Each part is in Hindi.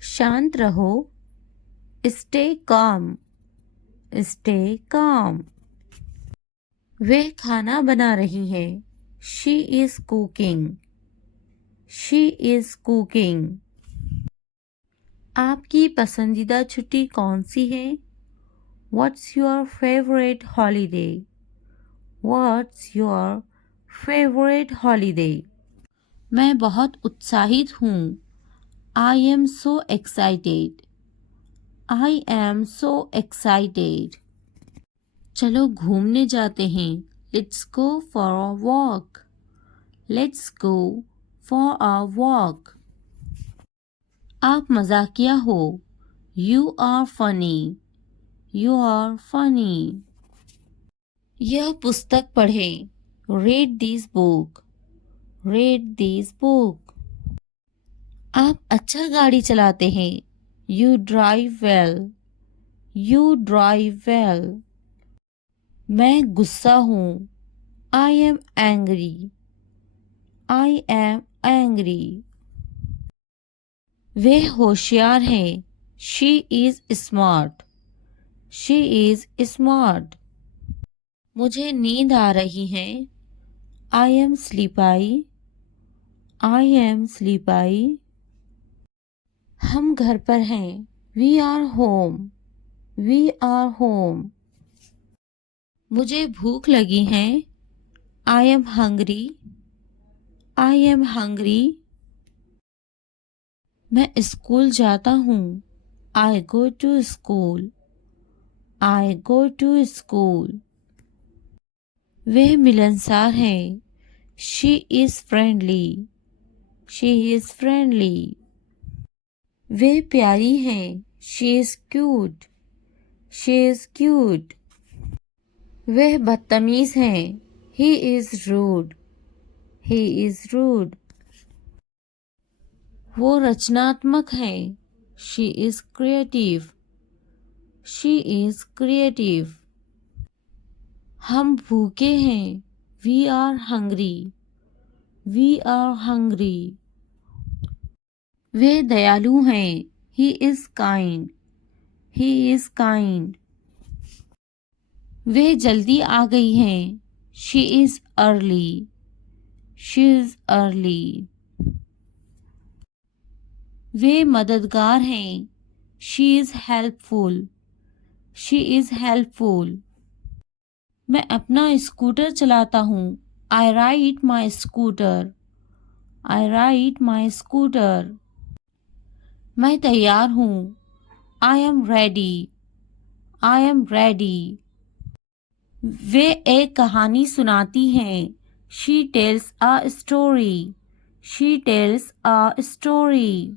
शांत रहो। Stay calm. Stay calm. वे खाना बना रही है। She is cooking. She is cooking. आपकी पसंदीदा छुट्टी कौन सी है? What's your favourite holiday? What's your favourite holiday? मैं बहुत उत्साहित हूँ। I am so excited. I am so excited. चलो घूमने जाते हैं। Let's go for a walk. Let's go for a walk. आप मजाकिया हो। You are funny. You are funny. यह पुस्तक पढ़ें। Read this book. Read this book. आप अच्छा गाड़ी चलाते हैं। You drive well. You drive well. मैं गुस्सा हूँ। I am angry. I am angry. वे होशियार हैं। She is smart. She is smart. मुझे नींद आ रही है। I M स्लीपाई। I am स्लीपाई। हम घर पर हैं। We are home. We are home. मुझे भूख लगी है। I am hungry. I am hungry. मैं स्कूल जाता हूँ। आई go to school. I go to school. वे मिलनसार हैं। She is friendly. She is friendly. वे प्यारी हैं। She is cute. She is cute. वह बदतमीज हैं। He is rude. He is rude. वो रचनात्मक है। She is creative. She is creative. हम भूखे हैं। We are hungry. We are hungry. वे दयालु हैं। He is kind. He is kind. वे जल्दी आ गई हैं। She is early. She is early. वे मददगार हैं। She is helpful. She is helpful. मैं अपना स्कूटर चलाता हूँ। I ride my scooter. I ride my scooter. मैं तैयार हूँ। I am ready. I am ready. वे एक कहानी सुनाती हैं। She tells a story. She tells a story.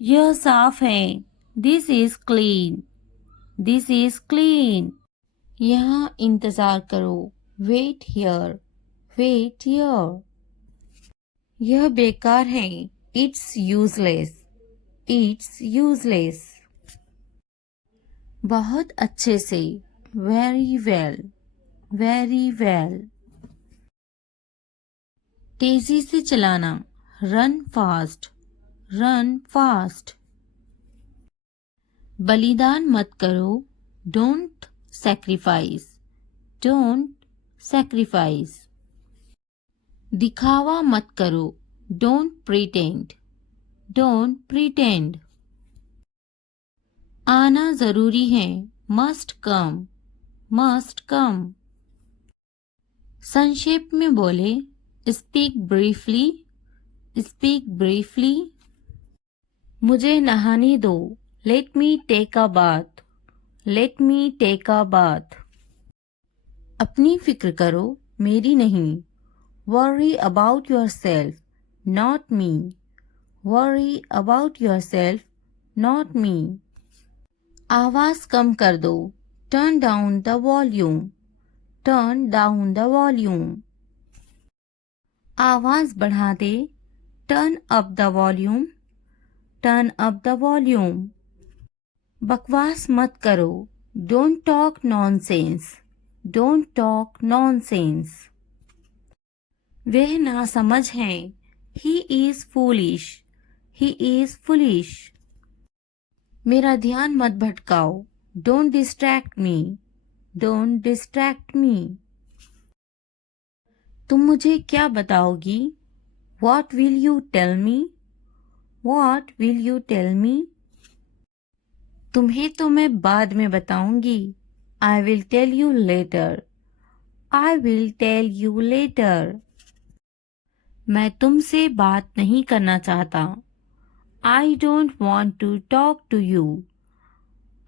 यह साफ है। This is clean. This is clean. यहाँ इंतजार करो। Wait here. Wait here. यह बेकार है। It's useless. It's useless. बहुत अच्छे से। Very well. Very well. तेजी से चलाना। Run fast. Run fast. बलिदान मत करो। Don't sacrifice. Don't sacrifice. दिखावा मत करो। Don't pretend. Don't pretend. आना जरूरी है। Must come. Must come. संक्षेप में बोले। Speak briefly. Speak briefly. मुझे नहाने दो। Let me take a bath. Let me take a bath. अपनी फिक्र करो, मेरी नहीं। Worry about yourself, not me. Worry about yourself, not me. आवाज कम कर दो। Turn down the volume. Turn down the volume. आवाज बढ़ा दे। Turn up the volume. Turn up the volume. बकवास मत करो। Don't talk nonsense. Don't talk nonsense. वह नासमझ हैं। He is foolish. He is foolish. मेरा ध्यान मत भटकाओ। Don't distract me. Don't distract मी। तुम मुझे क्या बताओगी? What will you tell me? What will you tell me? तुम्हें तो मैं बाद में बताऊंगी। I will tell you later. I will tell you later. मैं तुमसे बात नहीं करना चाहता। I don't want to talk to you.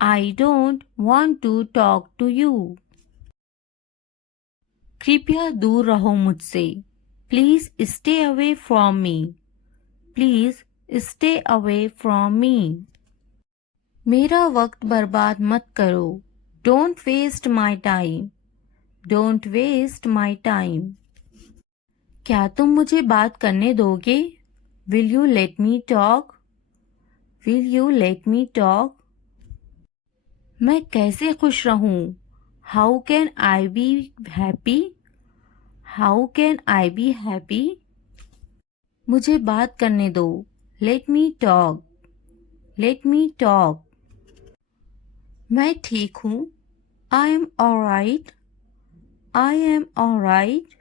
I don't want to talk to you. कृपया दूर रहो मुझसे। Please stay away from me. Please stay away from me. मेरा वक्त बर्बाद मत करो। Don't waste my time. Don't waste my time. क्या तुम मुझे बात करने दोगे? Will you let me talk? Will you let me talk? मैं कैसे खुश रहूं? How can I be happy? How can I be happy? मुझे बात करने दो। Let me talk. Let me talk. मैं ठीक हूँ। I am alright. I am alright.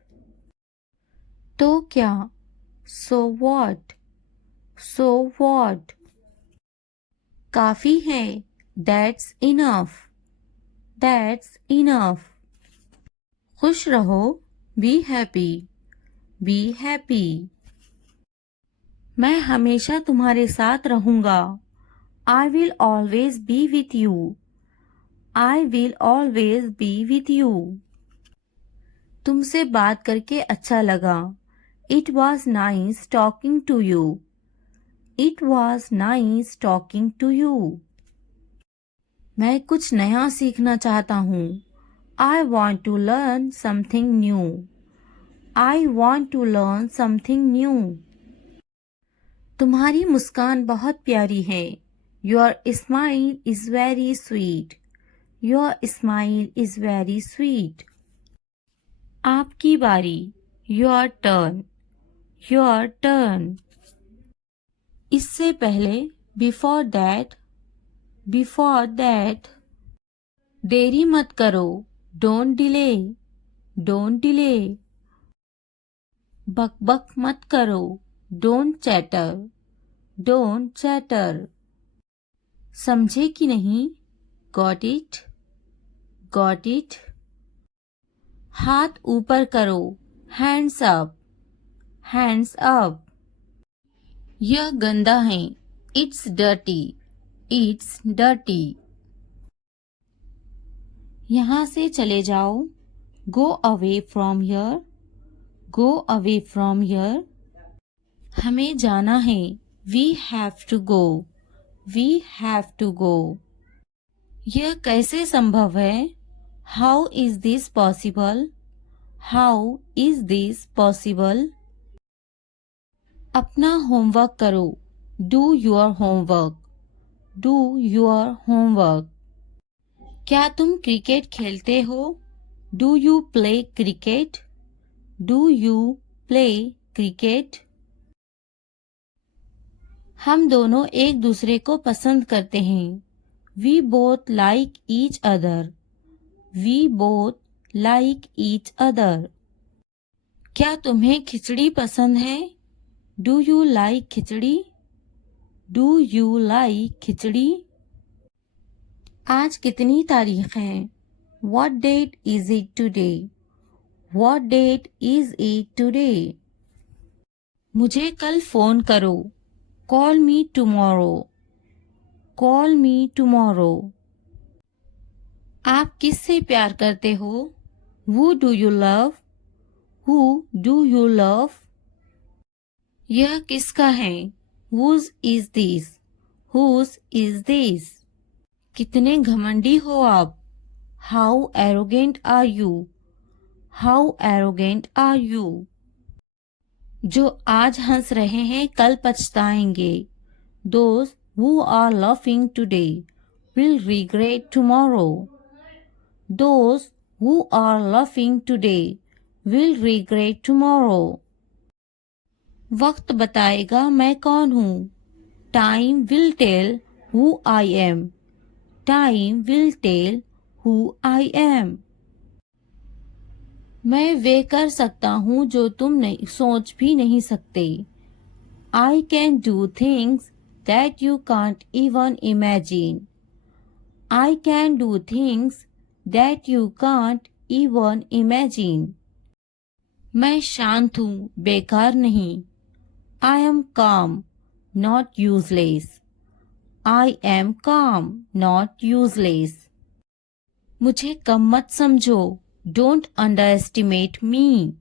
तो क्या? So what? So what? काफी है। That's enough. That's enough. खुश रहो। Be happy. Be happy. मैं हमेशा तुम्हारे साथ रहूंगा। I will always be with you. I will always be with you. तुमसे बात करके अच्छा लगा। It was nice talking to you. It was nice talking to you. मैं कुछ नया सीखना चाहता हूँ। I want to learn something new. I want to learn something new. तुम्हारी मुस्कान बहुत प्यारी है। Your smile is very sweet. Your smile is very sweet. आपकी बारी। Your turn. Your turn. इससे पहले। Before that. Before that. देरी मत करो। Don't delay. Don't delay. बक बक मत करो। Don't chatter. Don't chatter. समझे कि नहीं? Got it? Got it? हाथ ऊपर करो। Hands up. Hands up. यह गंदा है। It's dirty. It's dirty. यहाँ से चले जाओ। Go away from here. Go away from here. हमें जाना है। We have to go. We have to go. यह कैसे संभव है? How is this possible? How is this possible? अपना होमवर्क करो। Do your homework. Do your homework. क्या तुम क्रिकेट खेलते हो? Do you play cricket? Do you play cricket? हम दोनों एक दूसरे को पसंद करते हैं। We both like each other. We both like each other. क्या तुम्हें खिचड़ी पसंद है? Do you like khichdi? Do you like खिचड़ी? आज कितनी तारीख है? What date is it today? What date is it today? मुझे कल फोन करो। Call me tomorrow. Call me tomorrow. आप किससे प्यार करते हो? Who do you love? Who do you love? यह किसका है? Whose is this? Whose is this? कितने घमंडी हो आप? How arrogant are you? How arrogant are you? जो आज हंस रहे हैं कल पछताएंगे। Those who are laughing today will regret tomorrow. Those who are laughing today will regret tomorrow. वक्त बताएगा मैं कौन हूँ। Time will tell who I am. Time will tell who I am. मैं वे कर सकता हूँ जो तुम नहीं सोच भी नहीं सकते. I can do things that you can't even imagine. I can do things that you can't even imagine. मैं शांत हूँ, बेकार नहीं. I am calm, not useless. I am calm, not useless. मुझे कम मत समझो. Don't underestimate me.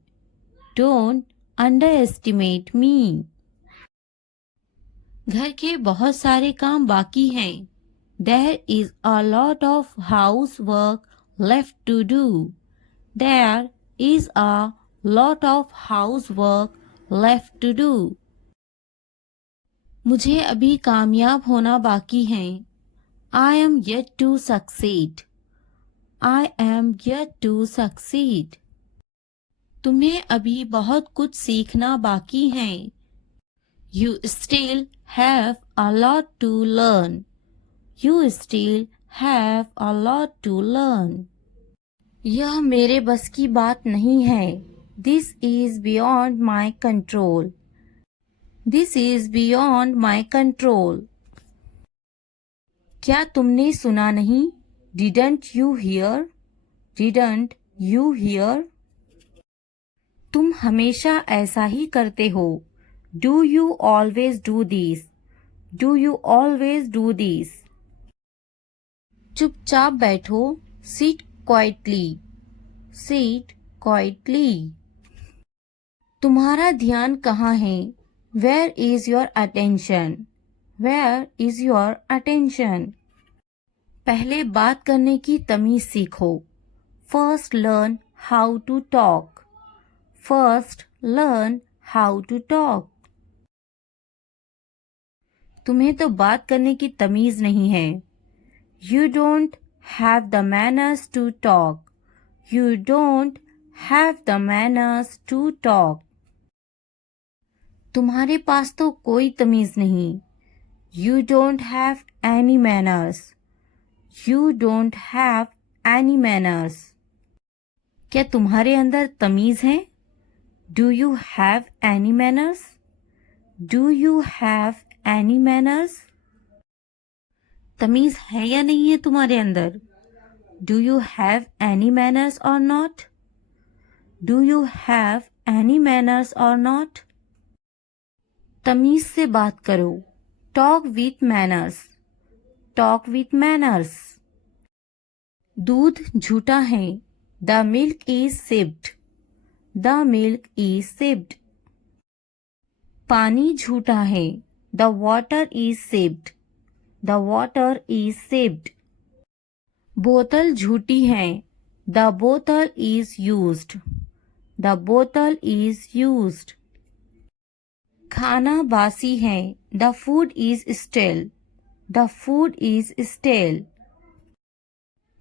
Don't underestimate me. घर के बहुत सारे काम बाकी हैं. There is a lot of housework left to do. There is a lot of housework left to do. मुझे अभी कामयाब होना बाकी है. I am yet to succeed. I am yet to succeed. तुम्हें अभी बहुत कुछ सीखना बाकी है. You still have a lot to learn. You still have a lot to learn. यह मेरे बस की बात नहीं है. This is beyond my control. This is beyond my control. क्या तुमने सुना नहीं? Didn't you hear? Didn't you hear? तुम हमेशा ऐसा ही करते हो. Do you always do this? Do you always do this? चुपचाप बैठो. Sit quietly. Sit quietly. तुम्हारा ध्यान कहाँ है? Where is your attention? Where is your attention? पहले बात करने की तमीज सीखो. First learn how to talk. First learn how to talk. तुम्हें तो बात करने की तमीज नहीं है. You don't have the manners to talk. You don't have the manners to talk. तुम्हारे पास तो कोई तमीज नहीं. You don't have any manners. You don't have any manners. क्या तुम्हारे अंदर तमीज है? Do you have any manners? Do you have any manners? तमीज है या नहीं है तुम्हारे अंदर? Do you have any manners or not? Do you have any manners or not? तमीज से बात करो. Talk with manners. Talk with manners. दूध झूठा है. The milk is sipped. The milk is sipped. पानी झूठा है. The water is sipped. The water is sipped. बोतल झूठी है. The bottle is used. The bottle is used. खाना बासी है. The food is stale. The food is stale.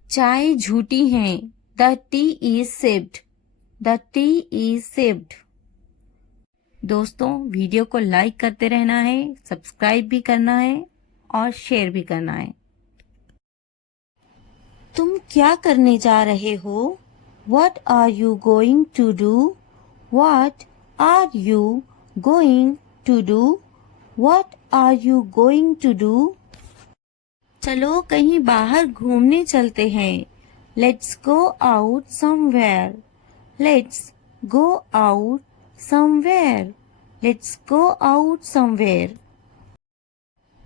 चाय झूठी है. The tea is sipped. The tea is sipped. दोस्तों, वीडियो को लाइक करते रहना है, सब्सक्राइब भी करना है और शेयर भी करना है. तुम क्या करने जा रहे हो? What are you going to do? What are you going to do? What are you going to do? चलो कहीं बाहर घूमने चलते हैं. Let's go out somewhere. Let's go out somewhere. Let's go out somewhere.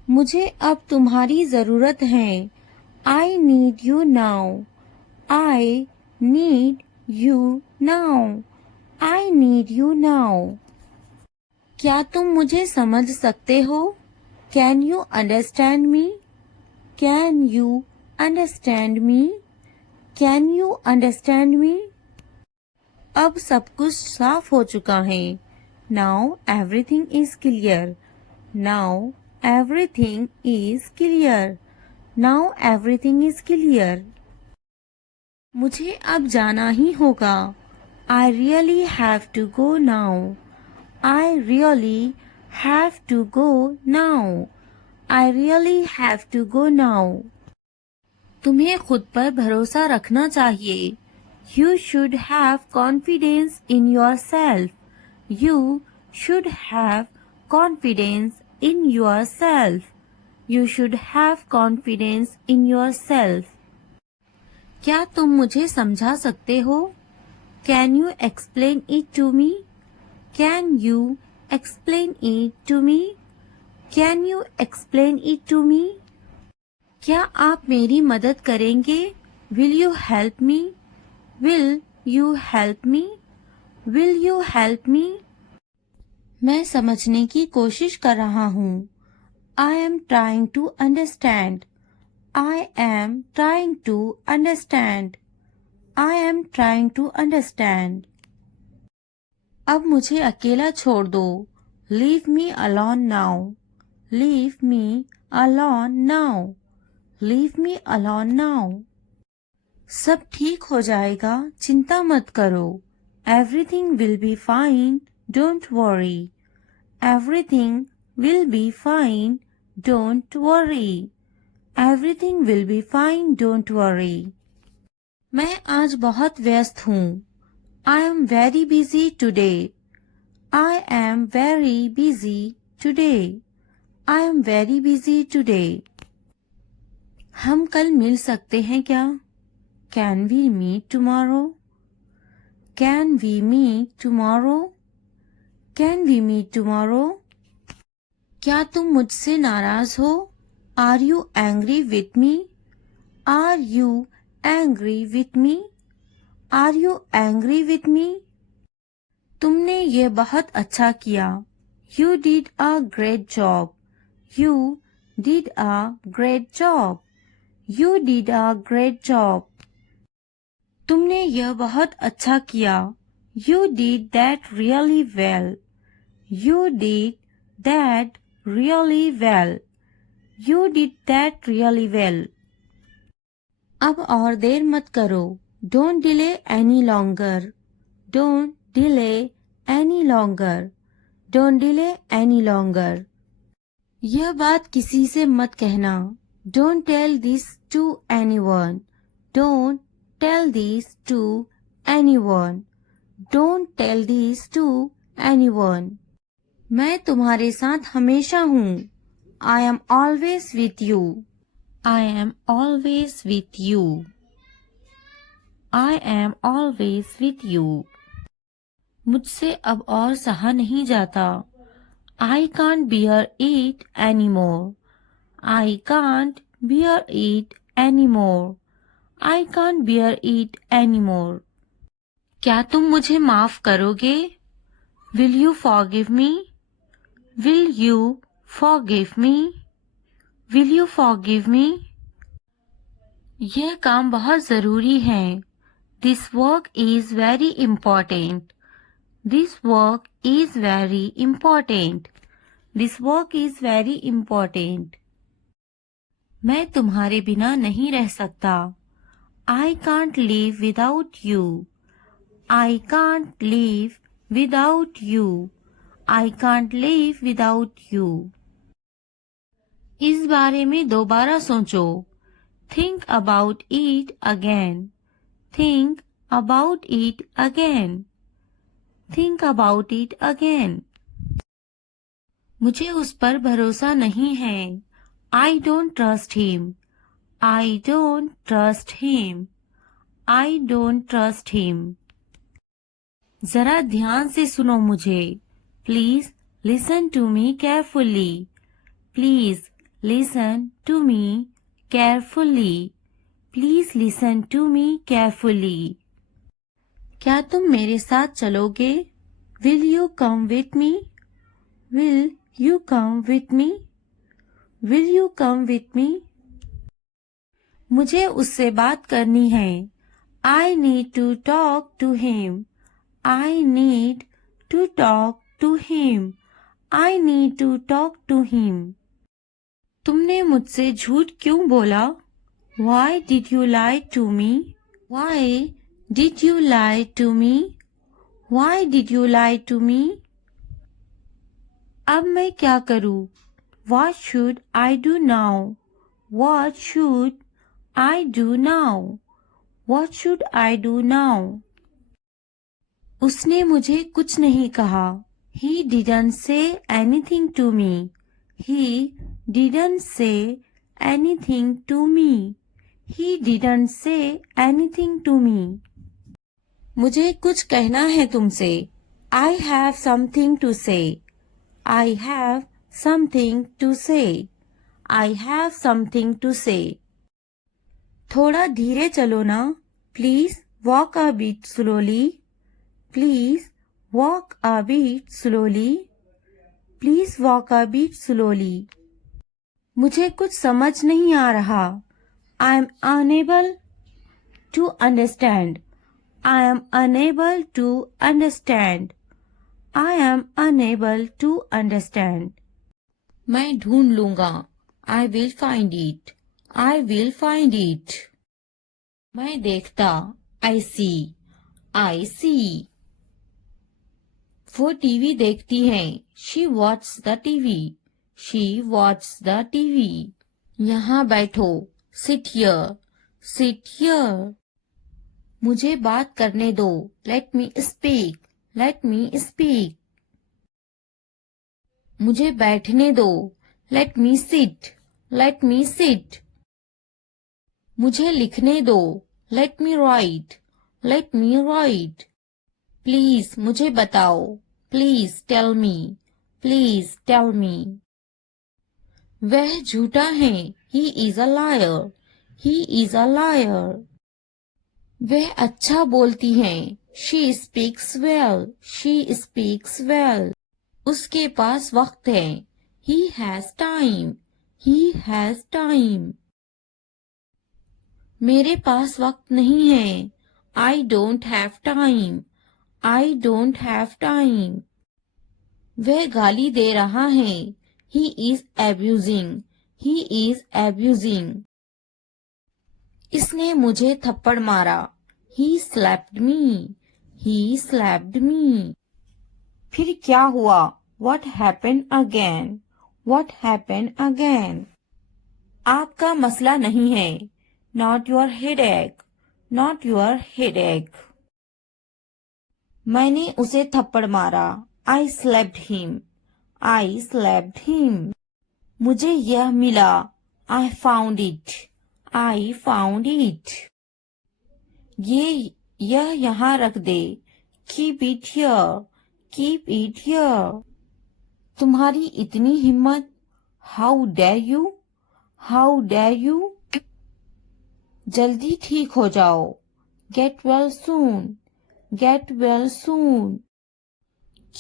मुझे अब तुम्हारी जरूरत है. I need you now. I need you now. I need you now. क्या तुम मुझे समझ सकते हो? Can you understand me? Can you understand me? Can you understand me? अब सब कुछ साफ हो चुका है. Now everything is clear. Now everything is clear. Now everything is clear. मुझे अब जाना ही होगा. I really have to go now. I really have to go now. I really have to go now. तुम्हें खुद पर भरोसा रखना चाहिए. You should have confidence in yourself. You should have confidence in yourself. You should have confidence in yourself. क्या तुम मुझे समझा सकते हो? Can you explain it to me? Can you explain it to me? Can you explain it to me? क्या आप मेरी मदद करेंगे? Will you help me? Will you help me? Will you help me? मैं समझने की कोशिश कर रहा हूँ. I am trying to understand. I am trying to understand. I am trying to understand. अब मुझे अकेला छोड़ दो. Leave me alone now. Leave me alone now. Leave me alone now. सब ठीक हो जाएगा, चिंता मत करो. Everything will be fine, don't worry. Everything will be fine, don't worry. Everything will be fine, don't worry. मैं आज बहुत व्यस्त हूँ. I am very busy today. I am very busy today. I am very busy today. हम कल मिल सकते हैं क्या? Can we meet tomorrow? Can we meet tomorrow? Can we meet tomorrow? क्या तुम मुझसे नाराज हो? Are you angry with me? Are you angry with me? Are you angry with me? तुमने ये बहुत अच्छा किया. You did a great job. You did a great job. You did a great job. तुमने यह बहुत अच्छा किया. You did that really well. You did that really well. You did that really well. अब और देर मत करो. Don't delay any longer. Don't delay any longer. Don't delay any longer. यह बात किसी से मत कहना. Don't tell this to anyone. Don't tell this to anyone. Don't tell this to anyone. मैं तुम्हारे साथ हमेशा हूँ. I am always with you. I am always with you. I am always with you. मुझसे अब और सहा नहीं जाता. I can't bear it anymore. I can't bear it anymore. I can't bear it anymore. क्या तुम मुझे माफ करोगे? Will you forgive me? Will you forgive me? Will you forgive me? यह काम बहुत ज़रूरी है. This work is very important. This work is very important. This work is very important. मैं तुम्हारे बिना नहीं रह सकता. I can't live without you. I can't live without you. I can't live without you. इस बारे में दोबारा सोचो. Think about it again. Think about it again. Think about it again. मुझे उस पर भरोसा नहीं है. I don't trust him. I don't trust him. I don't trust him. जरा ध्यान से सुनो मुझे. Please listen to me carefully. Please listen to me carefully. Please listen to me carefully. क्या तुम मेरे साथ चलोगे? Will you come with me? Will you come with me? Will you come with me? मुझे उससे बात करनी है. I need to talk to him. I need to talk to him. I need to talk to him. तुमने मुझसे झूठ क्यों बोला? Why did you lie to me? Why did you lie to me? Why did you lie to me? अब मैं क्या करूं? What should I do now? What should I do now? What should I do now? उसने मुझे कुछ नहीं कहा. He didn't say anything to me. He didn't say anything to me. He didn't say anything to me. मुझे कुछ कहना है तुमसे. I have something to say. I have something to say. I have something to say. थोड़ा धीरे चलो ना. Please walk a bit slowly. Please walk a bit slowly. Please walk a bit slowly. मुझे कुछ समझ नहीं आ रहा. I am unable to understand. I am unable to understand. I am unable to understand. मैं ढूंढ लूंगा. I will find it. I will find it. मैं देखता. I see. I see. वो टीवी देखती है. She watches the TV. She watches the TV. यहाँ बैठो. Sit here. Sit here. मुझे बात करने दो. Let me speak. Let me speak. मुझे बैठने दो. Let me sit. Let me sit. मुझे लिखने दो. Let me write. Let me write. Please मुझे बताओ. Please tell me. Please tell me. वह झूठा है. He is a liar. He is a liar. वह अच्छा बोलती है. She speaks well. She speaks well. उसके पास वक्त है. He has time. He has time. मेरे पास वक्त नहीं है. I don't have time. I don't have time. वह गाली दे रहा है. He is abusing. He is abusing. इसने मुझे थप्पड़ मारा. He slapped me. He slapped me. फिर क्या हुआ? What happened again? What happened again? आपका मसला नहीं है. Not your headache. Not your headache. मैंने उसे थप्पड़ मारा. I slapped him. I slapped him. मुझे यह मिला. I found it. I found it. यह यहाँ रख दे. Keep it here. Keep it here. तुम्हारी इतनी हिम्मत. How dare you? How dare you? जल्दी ठीक हो जाओ. Get well soon. Get well soon.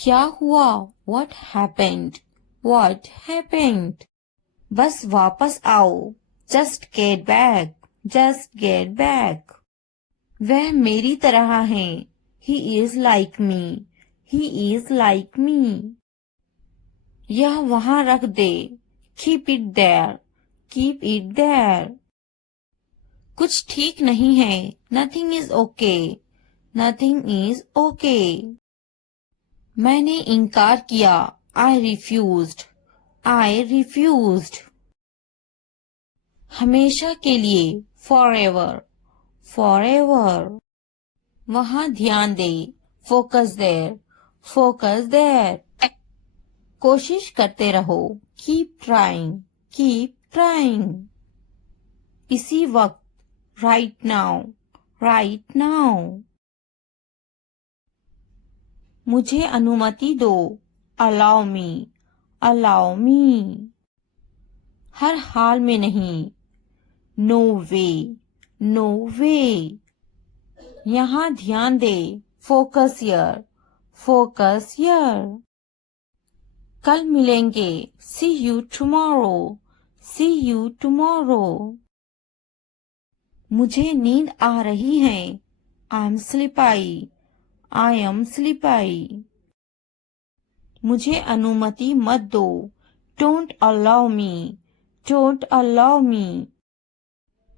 क्या हुआ? What happened? What happened? बस वापस आओ. Just get back. Just get back. वह मेरी तरह है. He is like me. He is like me. यह वहाँ रख दे. Keep it there. Keep it there. कुछ ठीक नहीं है. Nothing is okay. Nothing is okay. मैंने इनकार किया. I refused. I refused. हमेशा के लिए. Forever. Forever. वहाँ ध्यान दे. Focus there. Focus there. कोशिश करते रहो. Keep trying. Keep trying. इसी वक्त. Right now. Right now. मुझे अनुमति दो. Allow me. Allow me. हर हाल में नहीं. No way. No way. यहाँ ध्यान दे. Focus here. Focus here. कल मिलेंगे. See you tomorrow. See you tomorrow. मुझे नींद आ रही है. I am sleepy. I am sleepy. मुझे अनुमति मत दो. Don't allow me. Don't allow me.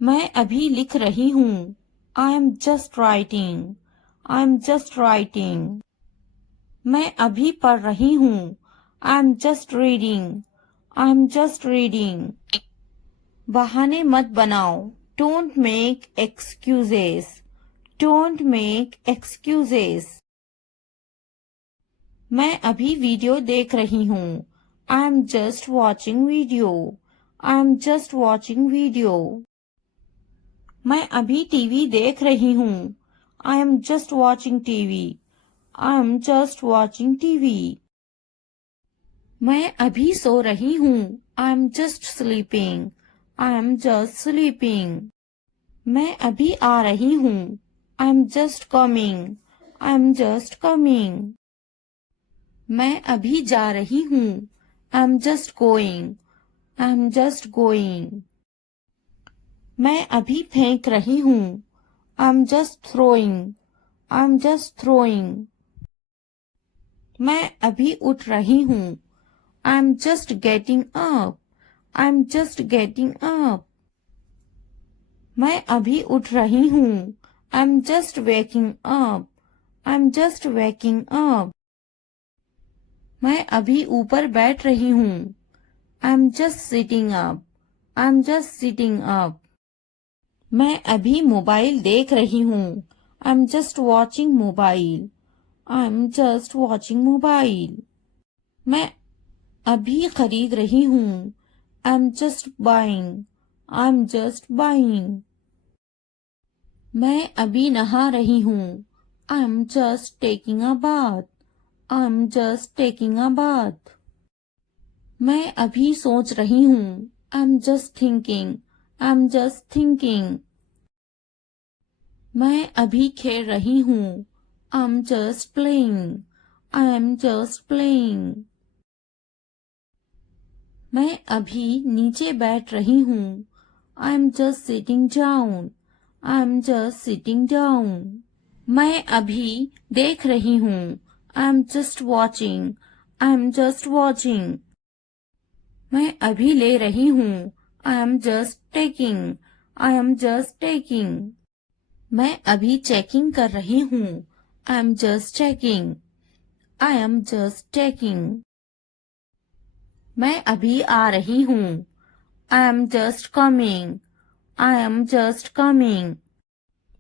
मैं अभी लिख रही हूँ. I am just writing. I am just writing. मैं अभी पढ़ रही हूँ. I am just reading. I am just reading. बहाने मत बनाओ. Don't make excuses. Don't make excuses. मैं अभी वीडियो देख रही हूँ. I am just watching video. I am just watching video. मैं अभी टीवी देख रही हूँ. I am just watching TV. I am just watching TV. मैं अभी सो रही हूँ. I am just sleeping. I am just sleeping. मैं अभी आ रही हूँ. I am just coming. I am just coming. मैं अभी जा रही हूँ. I am just going. I am just going. मैं अभी फेंक रही हूँ. I am just throwing. I am just throwing. मैं अभी उठ रही हूँ. I am just getting up. I am just getting up. मैं अभी उठ रही हूँ. I am just waking up. I am just waking up. मैं अभी ऊपर बैठ रही हूँ. I am just sitting up. I am just sitting up. मैं अभी मोबाइल देख रही हूँ. I am just watching mobile. I am just watching mobile. मैं अभी खरीद रही हूँ. I am just buying. I am just buying. मैं अभी नहा रही हूँ. I am just taking a bath. I am just taking a bath. मैं अभी सोच रही हूँ. I am just thinking. I am just thinking. मैं अभी खेल रही हूँ. I am just playing. I am just playing. मैं अभी नीचे बैठ रही हूँ. I am just sitting down. I am just sitting down. मैं अभी देख रही हूँ. I am just watching. I am just watching. मैं अभी ले रही हूँ. I am just taking. I am just taking. मैं अभी चेकिंग कर रही हूँ. I am just checking. I am just checking. मैं अभी आ रही हूँ. I am just coming. I am just coming.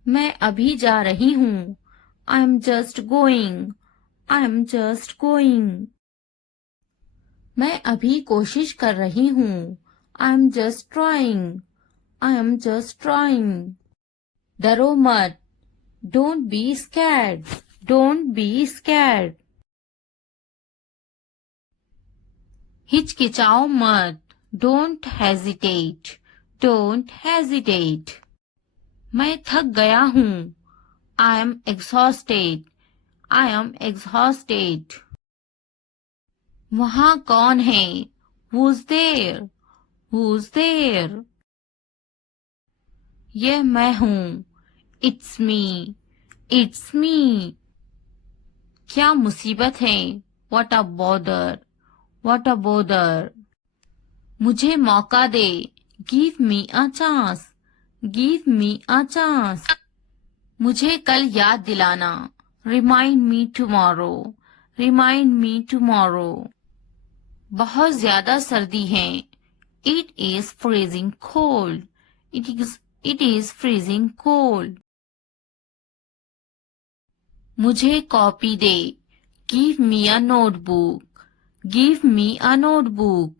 मैं अभी जा रही हूँ. I am just going. I am just going. मैं अभी कोशिश कर रही हूँ. I am just trying. I am just trying. डरो मत. Don't be scared. Don't be scared. हिचकिचाओ मत. Don't hesitate. Don't hesitate. मैं थक गया हूँ. I am exhausted. I am exhausted. वहाँ कौन है? Who's there? Who's there? यह मैं हूँ. It's me. It's me. क्या मुसीबत है? What a bother. What a bother. मुझे मौका दे. Give me a chance. Give me a chance. मुझे कल याद दिलाना. Remind me tomorrow. Remind me tomorrow. बहुत ज्यादा सर्दी है. It is freezing cold. It is freezing cold. मुझे copy they. Give me a notebook. Give me a notebook.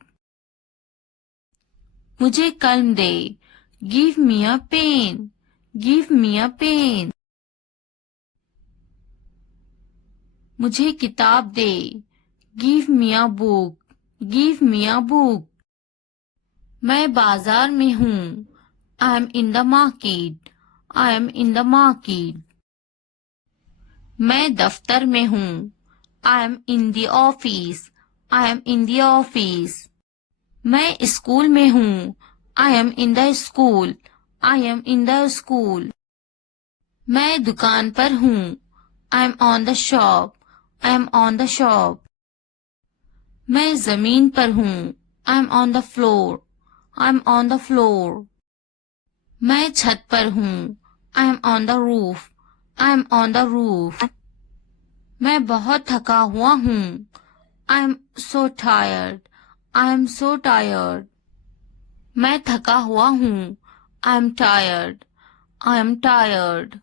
मुझे कलम दे. Give me a pen. Give me a pen. मुझे किताब दे. Give me a book. Give me a book. मैं बाजार में हूँ. I am in the market. I am in the market. मैं दफ्तर में हूँ. I am in the office. I am in the office. मैं स्कूल में हूँ. I am in the school. I am in the school. मैं दुकान पर हूँ. I am on the shop. I am on the shop. मैं जमीन पर हूँ. I am on the floor. I am on the floor. मैं छत पर हूँ. I am on the roof. I am on the roof. मैं बहुत थका हुआ हूँ. I am so tired. I am so tired. मैं थका हुआ हूँ। I am tired. I am tired.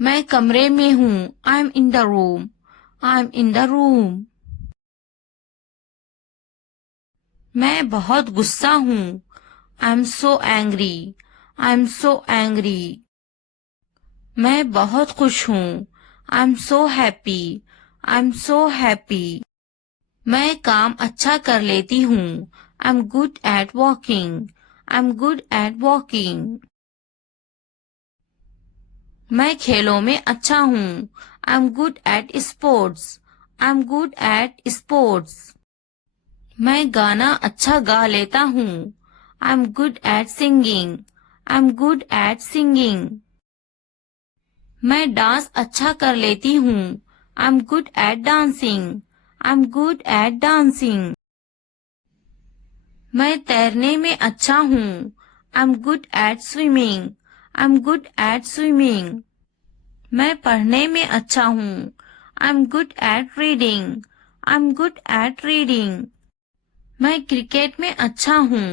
मैं कमरे में हूँ। I M in the room. I am in the room. मैं बहुत गुस्सा हूँ। I am so angry. I am so angry. मैं बहुत खुश हूँ। I am so happy. I am so happy. मैं काम अच्छा कर लेती हूँ। I am good eight walking. I am good eight walking. मैं खेलों में अच्छा हूँ। I am good at sports. I am good at sports. मैं गाना अच्छा गा लेता हूँ। I am good at singing. I am good at singing. मैं डांस अच्छा कर लेती हूँ। I am good at dancing. I am good at dancing. मैं तैरने में अच्छा हूँ। I am good at swimming. I am good at swimming. मैं पढ़ने में अच्छा हूँ। I am good eight reading. I am good eight reading. मैं क्रिकेट में अच्छा हूँ।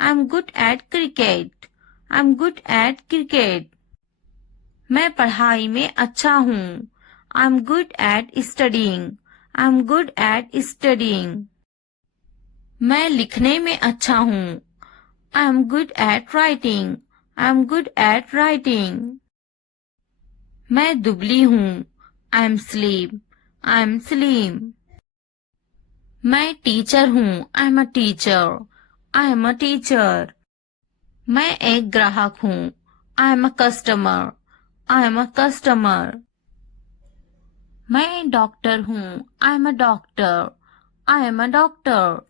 I am good eight cricket. I am good eight cricket. मैं पढ़ाई में अच्छा हूँ। I am good eight studying. I am good eight studying. मैं लिखने में अच्छा हूँ। I am good at writing. I am good at writing. मैं दुबली हूँ। I M slim. I am slim. मैं टीचर हूँ। I am a teacher. I am a teacher. मैं एक ग्राहक हूँ। I am a customer. I am a customer. मैं डॉक्टर हूँ। I am a doctor. I am a doctor.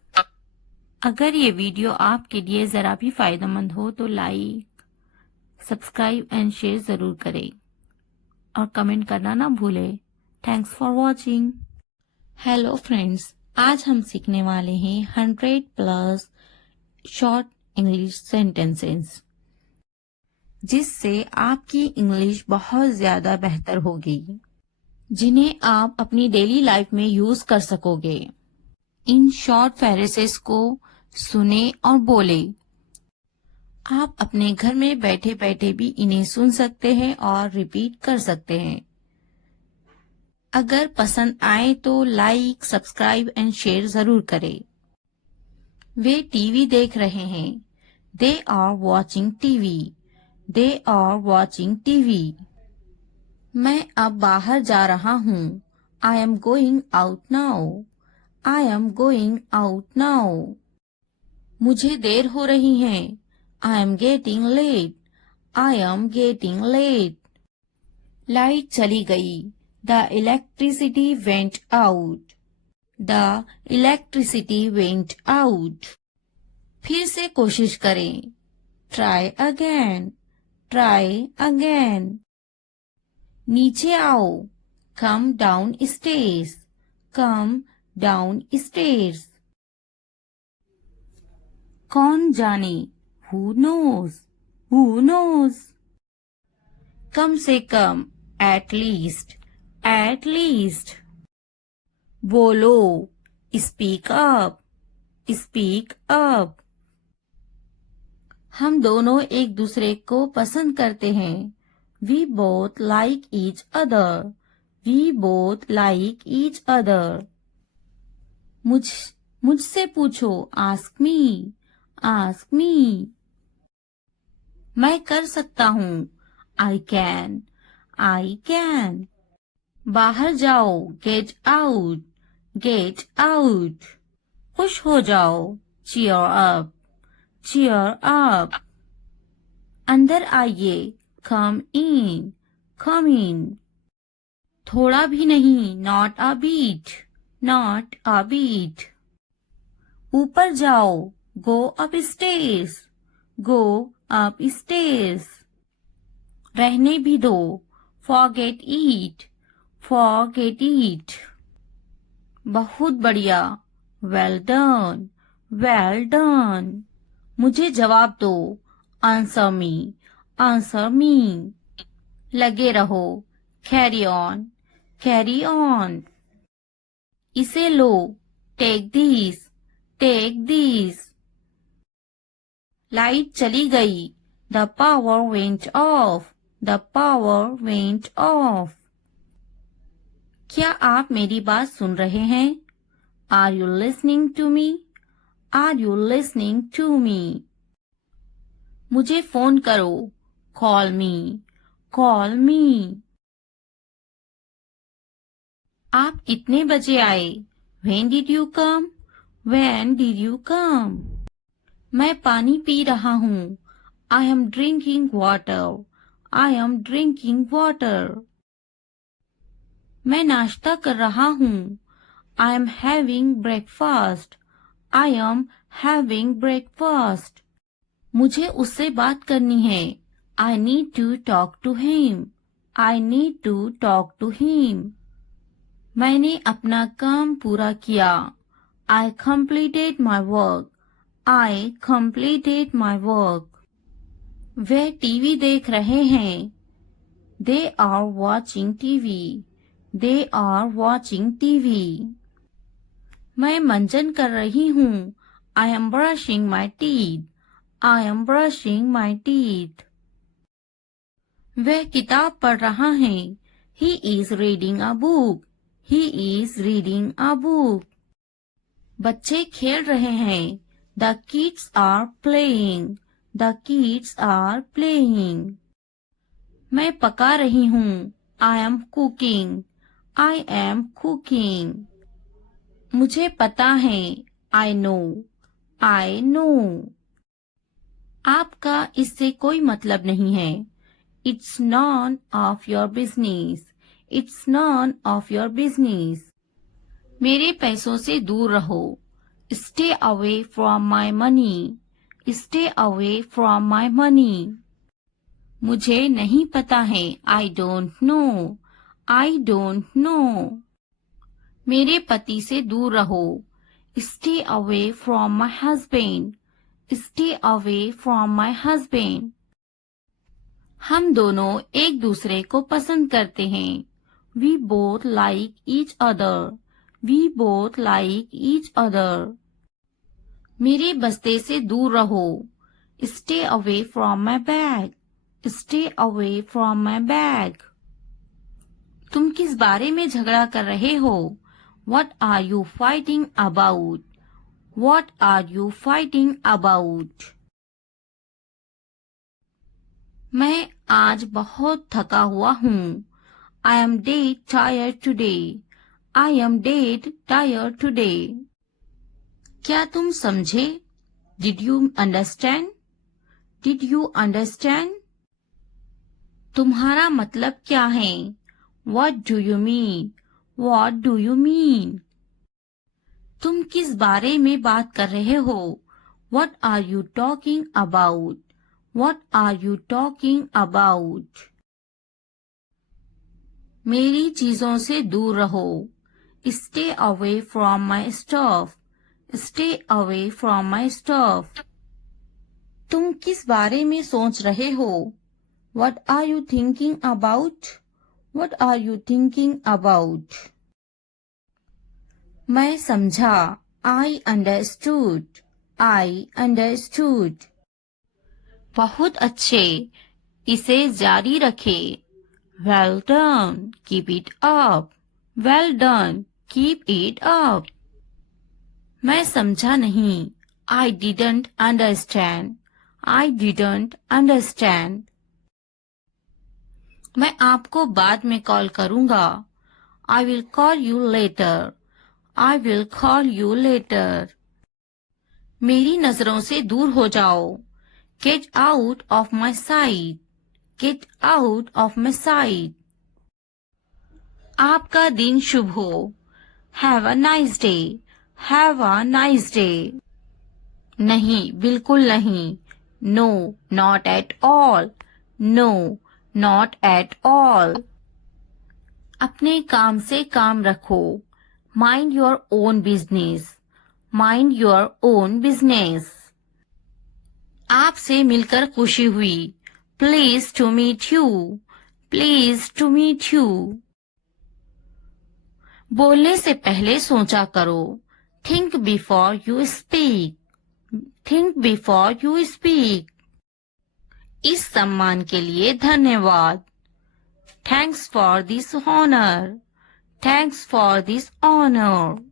अगर ये वीडियो आपके लिए ज़रा भी फायदेमंद हो तो लाइक, सब्सक्राइब एंड शेयर ज़रूर करें और कमेंट करना ना भूलें। Thanks for watching. Hello friends, आज हम सीखने वाले हैं 100+ शॉर्ट इंग्लिश सेंटेंसेस, जिससे आपकी इंग्लिश बहुत ज़्यादा बेहतर होगी, जिन्हें आप अपनी डेली लाइफ में यूज कर सकोगे। इन शॉर्ट फ्रेजेस को सुने और बोले। आप अपने घर में बैठे बैठे भी इन्हें सुन सकते हैं और रिपीट कर सकते हैं। अगर पसंद आए तो लाइक, सब्सक्राइब एंड शेयर जरूर करें। वे टीवी देख रहे हैं। They are watching TV. They are watching TV. मैं अब बाहर जा रहा हूँ। I am going out now. I am going out now. मुझे देर हो रही है। I am getting late. I am getting late. Light चली गई। The electricity went out. The electricity went out. फिर से कोशिश करें। Try again. Try again. नीचे आओ। Come downstairs. Come downstairs. कौन जाने? Who knows? Who knows? कम से कम, एट लीस्ट। At least. बोलो। Speak up. Speak up. हम दोनों एक दूसरे को पसंद करते हैं। We both like each other. We both like each other. मुझसे पूछो। Ask me. Ask me. मैं कर सकता हूँ। I can. I can. बाहर जाओ। Get out. Get out. खुश हो जाओ। Cheer up. Cheer up. अंदर आइए। कम इन। कम इन। थोड़ा भी नहीं। Not a bit. Not a bit. ऊपर जाओ। Go upstairs. Go upstairs. रहने भी दो। Forget it. Forget it. बहुत बढ़िया। Well done. Well done. मुझे जवाब दो। Answer me. Answer me. लगे रहो। Carry on. Carry on. इसे लो। Take this. Take this. लाइट चली गई। The power went off. The power went off. क्या आप मेरी बात सुन रहे हैं? Are you listening to me? Are you listening to me? मुझे फोन करो। Call me. Call me. आप कितने बजे आए? When did you come? When did you come? मैं पानी पी रहा हूँ। I am drinking water. I am drinking water. मैं नाश्ता कर रहा हूँ। I am having breakfast. I am having breakfast. मुझे उससे बात करनी है। I need to talk to him. I need to talk to him. मैंने अपना काम पूरा किया। I completed my work. I completed my work. Way TV देख रहे हैं। They are watching TV. They are watching TV. मैं मंजन कर रही हूँ। I am brushing my teeth. I am brushing my teeth. वह किताब पढ़ रहा है। He is reading a book. He is reading a book. बच्चे खेल रहे हैं। The kids are playing. The kids are playing. मैं पका रही हूँ। I am cooking. I am cooking. मुझे पता है। I know. I know. आपका इससे कोई मतलब नहीं है। It's none of your business. It's none of your business. मेरे पैसों से दूर रहो। Stay away from my money. Stay away from my money. मुझे नहीं पता है। I don't know. I don't know. मेरे पति से दूर रहो। Stay away from my husband. Stay away from my husband. हम दोनों एक दूसरे को पसंद करते हैं। We both like each other. We both like each other. मेरे बस्ते से दूर रहो। Stay away from my bag. Stay away from my bag. तुम किस बारे में झगड़ा कर रहे हो? What are you fighting about? What are you fighting about? मैं आज बहुत थका हुआ हूँ। I am dead tired today. I am dead tired today. क्या तुम समझे? Did you understand? Did you understand? तुम्हारा मतलब क्या है? What do you mean? What do you mean? तुम किस बारे में बात कर रहे हो? What are you talking about? What are you talking about? मेरी चीजों से दूर रहो। Stay away from my stuff. Stay away from my stuff. तुम किस बारे में सोच रहे हो? What are you thinking about? What are you thinking about? मैं समझा। I understood. I understood. बहुत अच्छे। इसे जारी रखे। Well done. Keep it up. Well done. Keep it up. मैं समझा नहीं। I didn't understand. I didn't understand. मैं आपको बाद में कॉल करूंगा। I will call you later. I will call you later. मेरी नजरों से दूर हो जाओ। Get out of my sight. Get out of my sight. आपका दिन शुभ हो। Have a nice day. Have a nice day. नहीं, बिल्कुल नहीं। No, not at all. No, not at all. अपने काम से काम रखो। Mind your own business. Mind your own business. आपसे मिलकर खुशी हुई। Pleased to meet you. Pleased to meet you. बोलने से पहले सोचा करो। Think before you speak, think before you speak. इस सम्मान के लिए धन्यवाद। Thanks for this honour, thanks for this honour.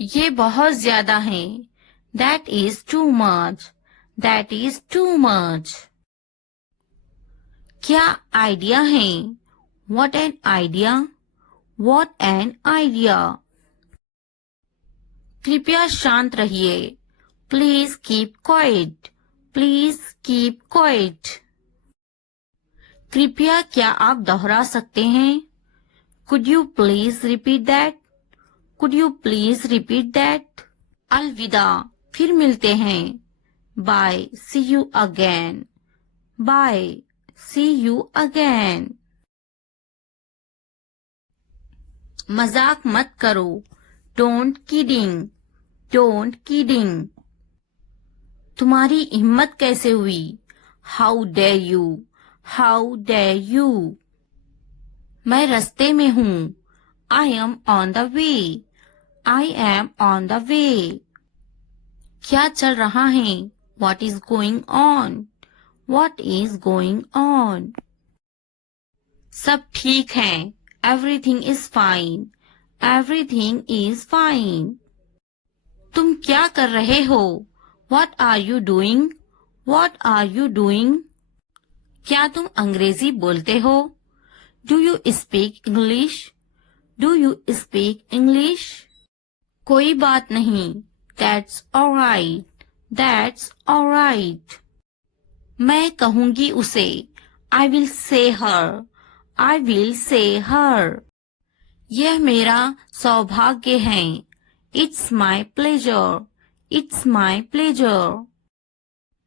ये बहुत ज्यादा है। That is too much, that is too much. क्या आइडिया है? What an idea, what an idea. कृपया शांत रहिए। Please keep quiet, please keep quiet. कृपया क्या आप दोहरा सकते हैं? Could you please repeat that, could you please repeat that. अलविदा, फिर मिलते हैं। Bye, see you again, bye, see you again. मजाक मत करो। Don't kidding, don't kidding. तुम्हारी हिम्मत कैसे हुई? How dare you, how dare you. मैं रास्ते में हूँ। I am on the way, I am on the way. क्या चल रहा है? What is going on, what is going on। सब ठीक है। Everything is fine, everything is fine। तुम क्या कर रहे हो? What are you doing, what are you doing। क्या तुम अंग्रेजी बोलते हो? Do you speak English, do you speak English। कोई बात नहीं। That's alright, that's alright। मैं कहूंगी उसे। I will say her, I will say her। यह मेरा सौभाग्य है। It's my pleasure, it's my pleasure।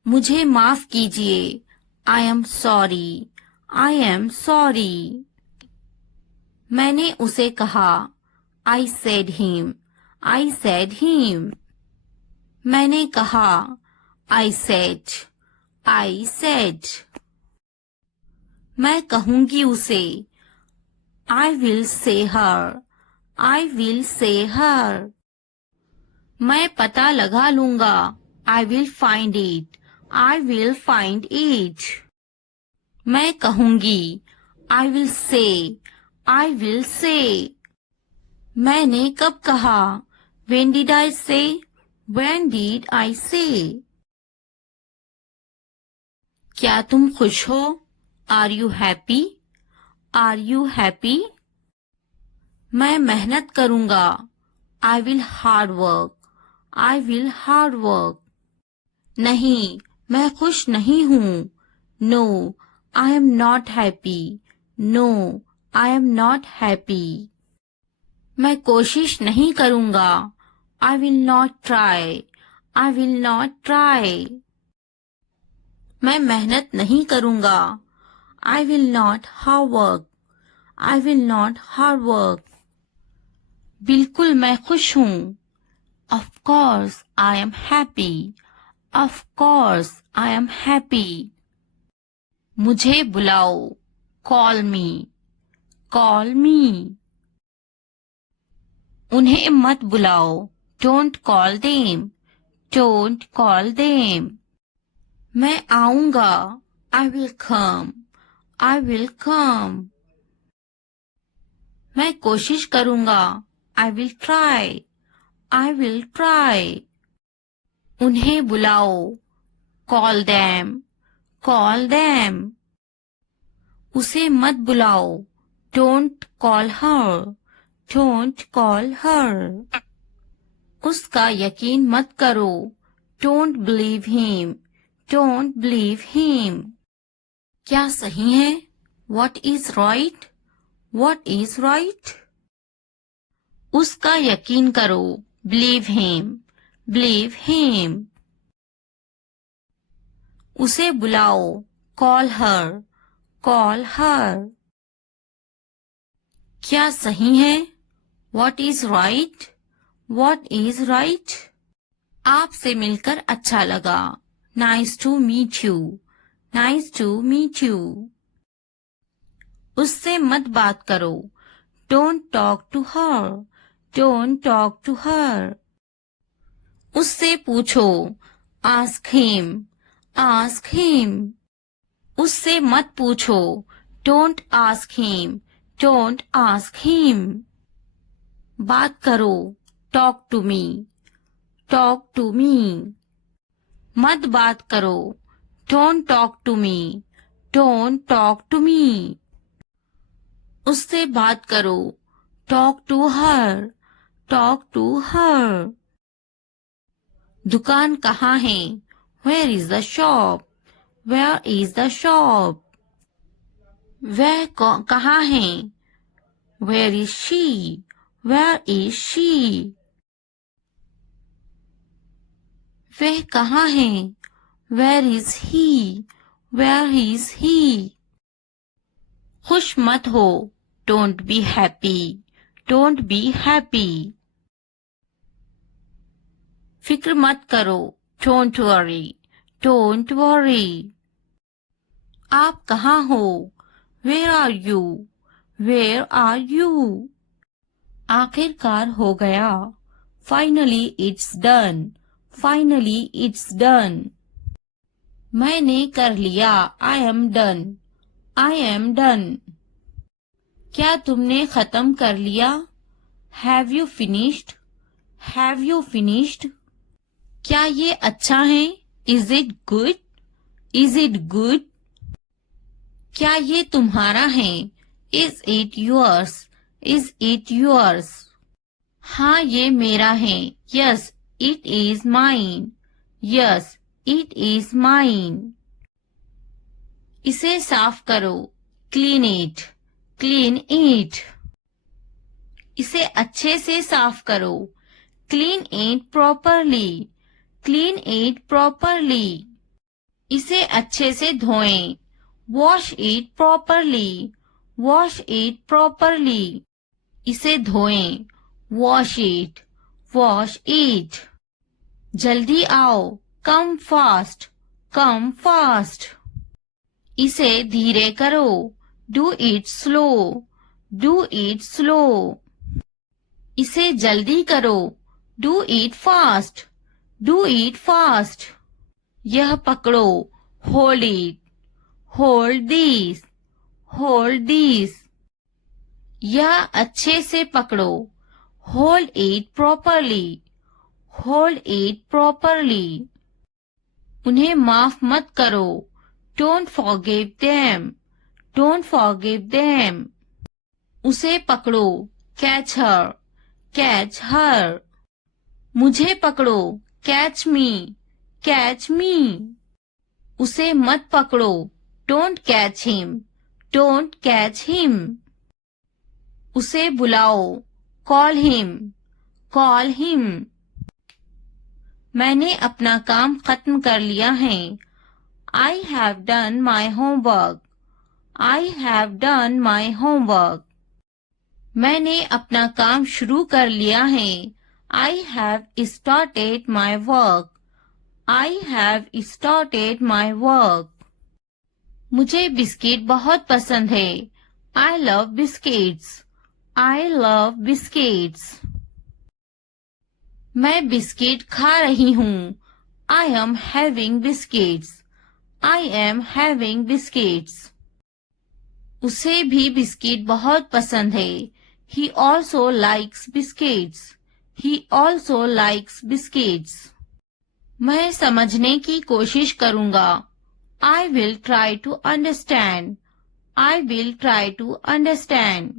मुझे माफ कीजिए। I am sorry, I am sorry। मैंने उसे कहा। I said him, I said him। मैंने कहा। I said, I said। मैं कहूंगी उसे। I will say her, I will say her। मैं पता लगा लूंगा। I will find it, I will find it। मैं कहूंगी। I will say, I will say। मैंने कब कहा? When did I say, when did I say। क्या तुम खुश हो? Are you happy, are you happy। मैं मेहनत करूंगा। I will hard work, I will hard work। नहीं, मैं खुश नहीं हूँ। No, I am not happy, no, I am not happy। मैं कोशिश नहीं करूंगा। I will not try, I will not try। मैं मेहनत नहीं करूंगा। I will not hard work, I will not hard work। बिल्कुल मैं खुश हूँ। Of course I am happy, of course I am happy। मुझे बुलाओ। Call me, call me। उन्हें मत बुलाओ। Don't call them, don't call them। मैं आऊंगा। I will come, I will come। मैं कोशिश करूंगा। I will try, I will try। उन्हें बुलाओ। Call them, call them। उसे मत बुलाओ। Don't call her, don't call her। उसका यकीन मत करो। Don't believe him, don't believe him। क्या सही है? What is right, what is right। उसका यकीन करो। Believe him, believe him। उसे बुलाओ। Call her, call her। क्या सही है? What is right, what is right। आपसे मिलकर अच्छा लगा। Nice to meet you, nice to meet you। उससे मत बात करो। Don't talk to her, Don't talk to her. उससे पूछो. Ask him. Ask him. उससे मत पूछो. Don't ask him. Don't ask him. बात करो. Talk to me. Talk to me. मत बात करो. Don't talk to me. Don't talk to me. उससे बात करो. Talk to her. Talk to her. दुकान कहाँ है? Where is the shop? Where is the shop? वह कहाँ है? Where is she? Where is she? वह कहाँ है? Where is he? Where is he? खुश मत हो. Don't be happy. Don't be happy. फिक्र मत करो. Don't worry. Don't worry. आप कहाँ हो? Where are you? Where are you? आखिरकार हो गया. Finally it's done. Finally it's done. मैंने कर लिया. I am done. I am done. क्या तुमने खत्म कर लिया? Have you finished? Have you finished? क्या ये अच्छा है? Is it good? Is it good? क्या ये तुम्हारा है? Is it yours? Is it yours? हाँ ये मेरा है. Yes, it is mine. Yes, it is mine. इसे साफ करो. Clean it. Clean it. इसे अच्छे से साफ करो. Clean it properly. Clean it properly. इसे अच्छे से धोएं. Wash it properly. Wash it properly. इसे धोएं. Wash it. Wash it. जल्दी आओ. Come fast. Come fast. इसे धीरे करो. Do it slow. Do it slow. इसे जल्दी करो. Do it fast. Do it fast. यह पकड़ो. Hold it. Hold this. Hold this. यह अच्छे से पकड़ो. Hold it properly. Hold it properly. उन्हें माफ मत करो. Don't forgive them. Don't forgive them. उसे पकड़ो. Catch her. Catch her. मुझे पकड़ो. Catch me. Catch me. उसे मत पकड़ो. Don't catch him. Don't catch him. उसे बुलाओ. Call him. Call him. मैंने अपना काम खत्म कर लिया है. I have done my homework. I have done my homework. मैंने अपना काम शुरू कर लिया है. I have started my work. I have started my work. मुझे बिस्किट बहुत पसंद है. I love biscuits. I love biscuits. मैं बिस्किट खा रही हूँ. I am having biscuits. I am having biscuits. उसे भी बिस्किट बहुत पसंद है. He also likes biscuits. He also likes biscuits. मैं समझने की कोशिश करूँगा. I will try to understand. I will try to understand.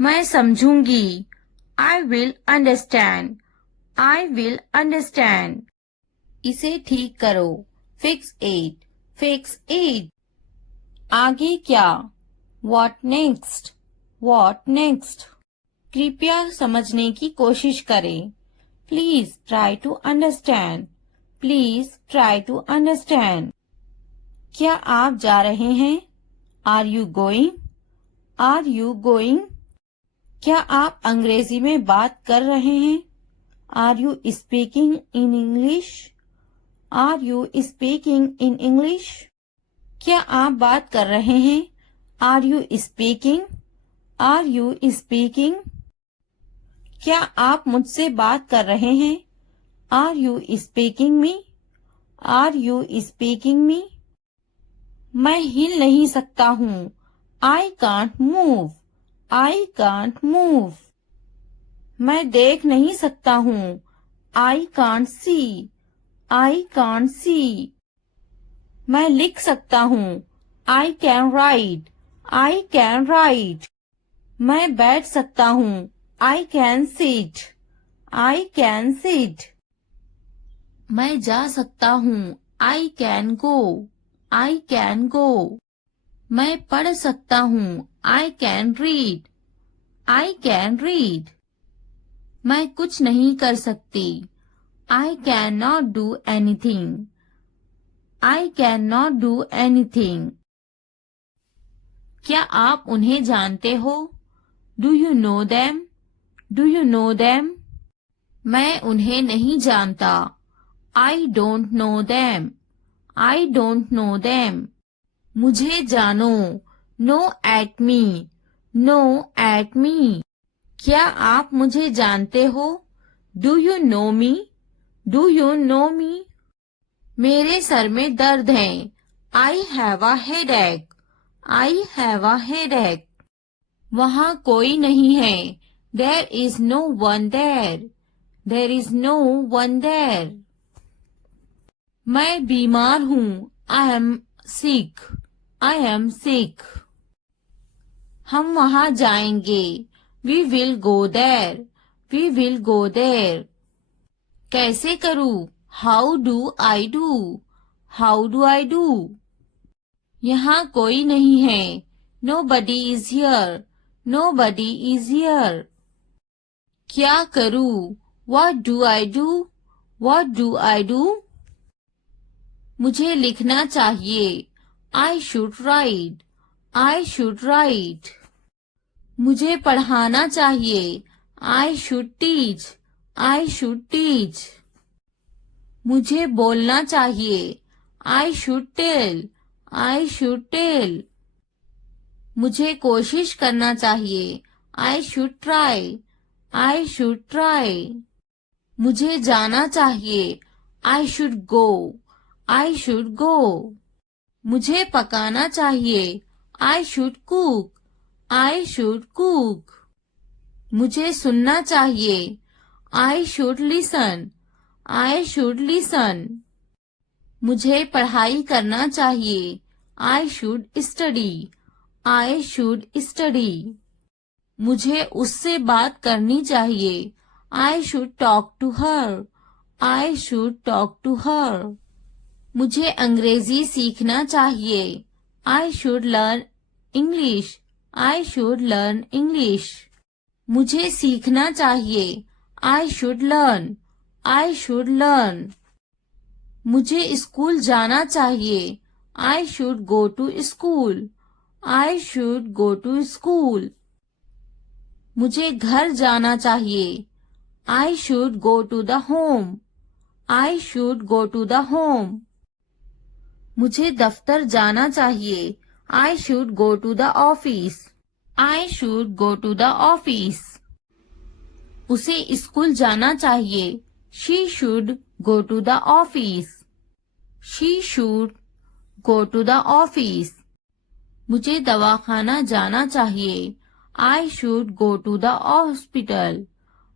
मैं समझूंगी. I will understand. I will understand. इसे ठीक करो. Fix it. Fix it. आगे क्या? What next? What next? कृपया समझने की कोशिश करें. Please try to understand. Please try to understand. क्या आप जा रहे हैं? Are you going? Are you going? क्या आप अंग्रेजी में बात कर रहे हैं? Are you speaking in English? Are you speaking in English? क्या आप बात कर रहे हैं? Are you speaking? Are you speaking? क्या आप मुझसे बात कर रहे हैं? Are you speaking me? Are you speaking me? मैं हिल नहीं सकता हूँ। I can't move. I can't move. मैं देख नहीं सकता हूँ। I can't see. I can't see. मैं लिख सकता हूँ। I can write. I can write. मैं बैठ सकता हूँ। I can sit. I can sit. मैं जा सकता हूँ। I can go. I can go. मैं पढ़ सकता हूँ। I can read. I can read. मैं कुछ नहीं कर सकती। आई कैन नॉट डू एनीथिंग। आई कैन नॉट डू एनीथिंग। क्या आप उन्हें जानते हो? Do you know them? Do you know them? मैं उन्हें नहीं जानता। I don't know them. I don't know them. मुझे जानो। Know at me. Know at me. क्या आप मुझे जानते हो? Do you know me? Do you know me? मेरे सर में दर्द है। आई have a headache. I have a headache. वहाँ कोई नहीं है। There is no one there. There is no one there. मैं बीमार हूँ। I am sick. I am sick. हम वहाँ जाएंगे। We will go there. We will go there. कैसे करूँ? How do I do? How do I do? यहाँ कोई नहीं है। Nobody is here. Nobody is here. क्या करूँ? What do I do? What do I do? मुझे लिखना चाहिए। I should write. I should write. मुझे पढ़ाना चाहिए। I should teach. I should teach. मुझे बोलना चाहिए। I should tell. I should tell. मुझे कोशिश करना चाहिए। I should try. I should try. मुझे जाना चाहिए। I should go. I should go. मुझे पकाना चाहिए। I should cook. I should cook. मुझे सुनना चाहिए। I should listen. I should listen. मुझे पढ़ाई करना चाहिए। I should study. I should study. मुझे उससे बात करनी चाहिए। I should talk to her. I should talk to her. मुझे अंग्रेजी सीखना चाहिए। I should learn English. I should learn English. मुझे सीखना चाहिए। I should learn. I should learn. मुझे स्कूल जाना चाहिए। I should go to school. I should go to school. मुझे घर जाना चाहिए। I should go to the home. I should go to the home. मुझे दफ्तर जाना चाहिए। I should go to the office. I should go to the office. उसे स्कूल जाना चाहिए। She should go to the office. She should go to the office. मुझे दवाखाना जाना चाहिए। I should go to the hospital.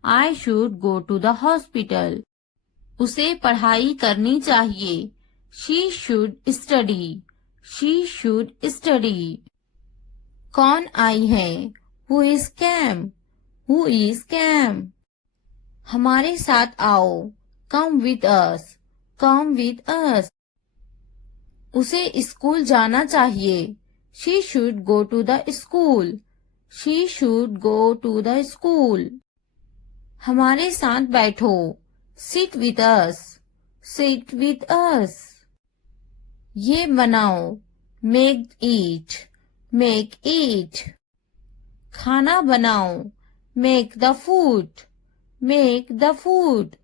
I should go to the hospital. उसे पढ़ाई करनी चाहिए। She should study. She should study. कौन आई है? Who is came? Who is came? हमारे साथ आओ। Come with us. Come with us. उसे स्कूल जाना चाहिए। She should go to the school. She should go to the school. हमारे साथ बैठो। Sit with us. Sit with us. ये बनाओ। Make it. Make it. खाना बनाओ। Make the food. Make the food.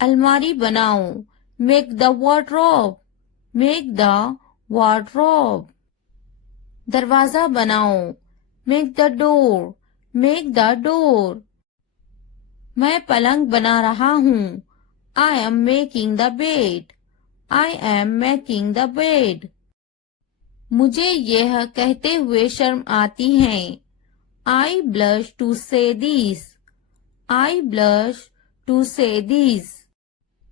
अलमारी बनाओ। Make the wardrobe. Make the wardrobe. दरवाजा बनाओ। Make the door. Make the door. मैं पलंग बना रहा हूँ. I am making the bed. I am making the bed. मुझे यह कहते हुए शर्म आती है. I blush to say this. I blush to say this.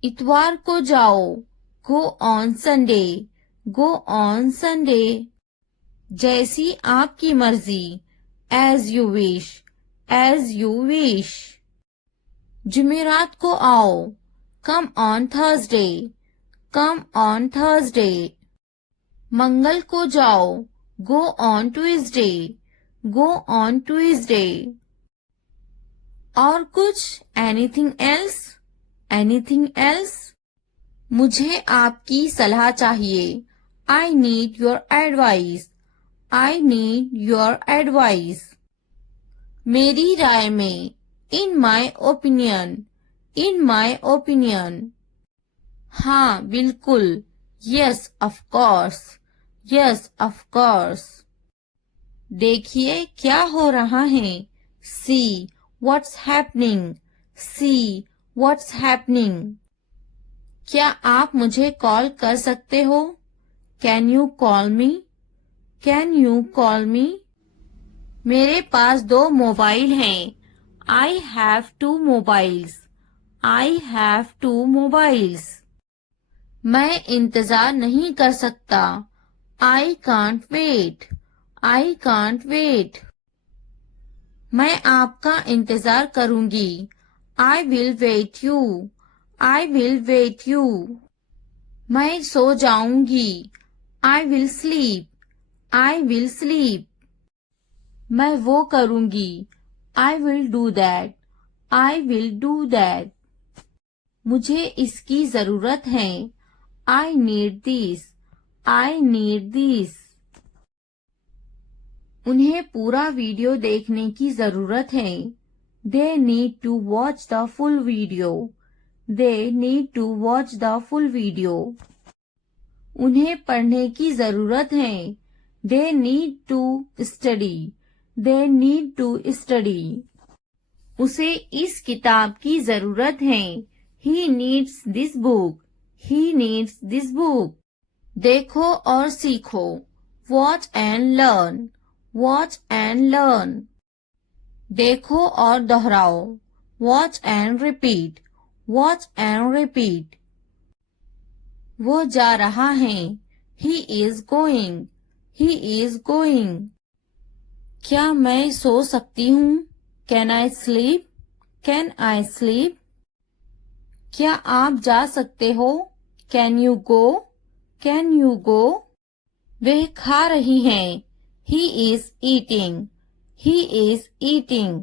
इतवार को जाओ. Go on Sunday. Go on Sunday. जैसी आपकी मर्जी. As you wish. As you wish. जुमेरात को आओ. Come on Thursday. Come on Thursday. मंगल को जाओ. Go on Tuesday. Go on Tuesday. और कुछ? Anything else? Anything else? मुझे आपकी सलाह चाहिए. I need your advice. I need your advice. मेरी राय में. In my opinion. In my opinion. हाँ बिल्कुल. Yes of course. Yes of course. देखिए क्या हो रहा है. See what's happening. See what's happening. क्या आप मुझे कॉल कर सकते हो? Can you call me? Can you call me? मेरे पास 2 मोबाइल हैं. I have 2 mobiles. I have 2 mobiles. मैं इंतजार नहीं कर सकता. I can't wait. I can't wait. मैं आपका इंतजार करूंगी. I will wait you. I will wait you. मैं सो जाऊंगी. I will sleep. I will sleep. मैं वो करूंगी. I will do that. I will do that. मुझे इसकी जरूरत है. I need this. I need this. उन्हें पूरा वीडियो देखने की जरूरत है. They need to watch the full video. They need to watch the full video. उन्हें पढ़ने की जरूरत है. They need to study. They need to study. उसे इस किताब की जरूरत है. He needs this book. He needs this book. देखो और सीखो. Watch and learn. Watch and learn. देखो और दोहराओ. Watch and repeat. Watch and repeat. वो जा रहा है. He is going. He is going. क्या मैं सो सकती हूँ? Can I sleep? Can I sleep? क्या आप जा सकते हो? Can you go? Can you go? वह खा रही हैं. He is eating. He is eating.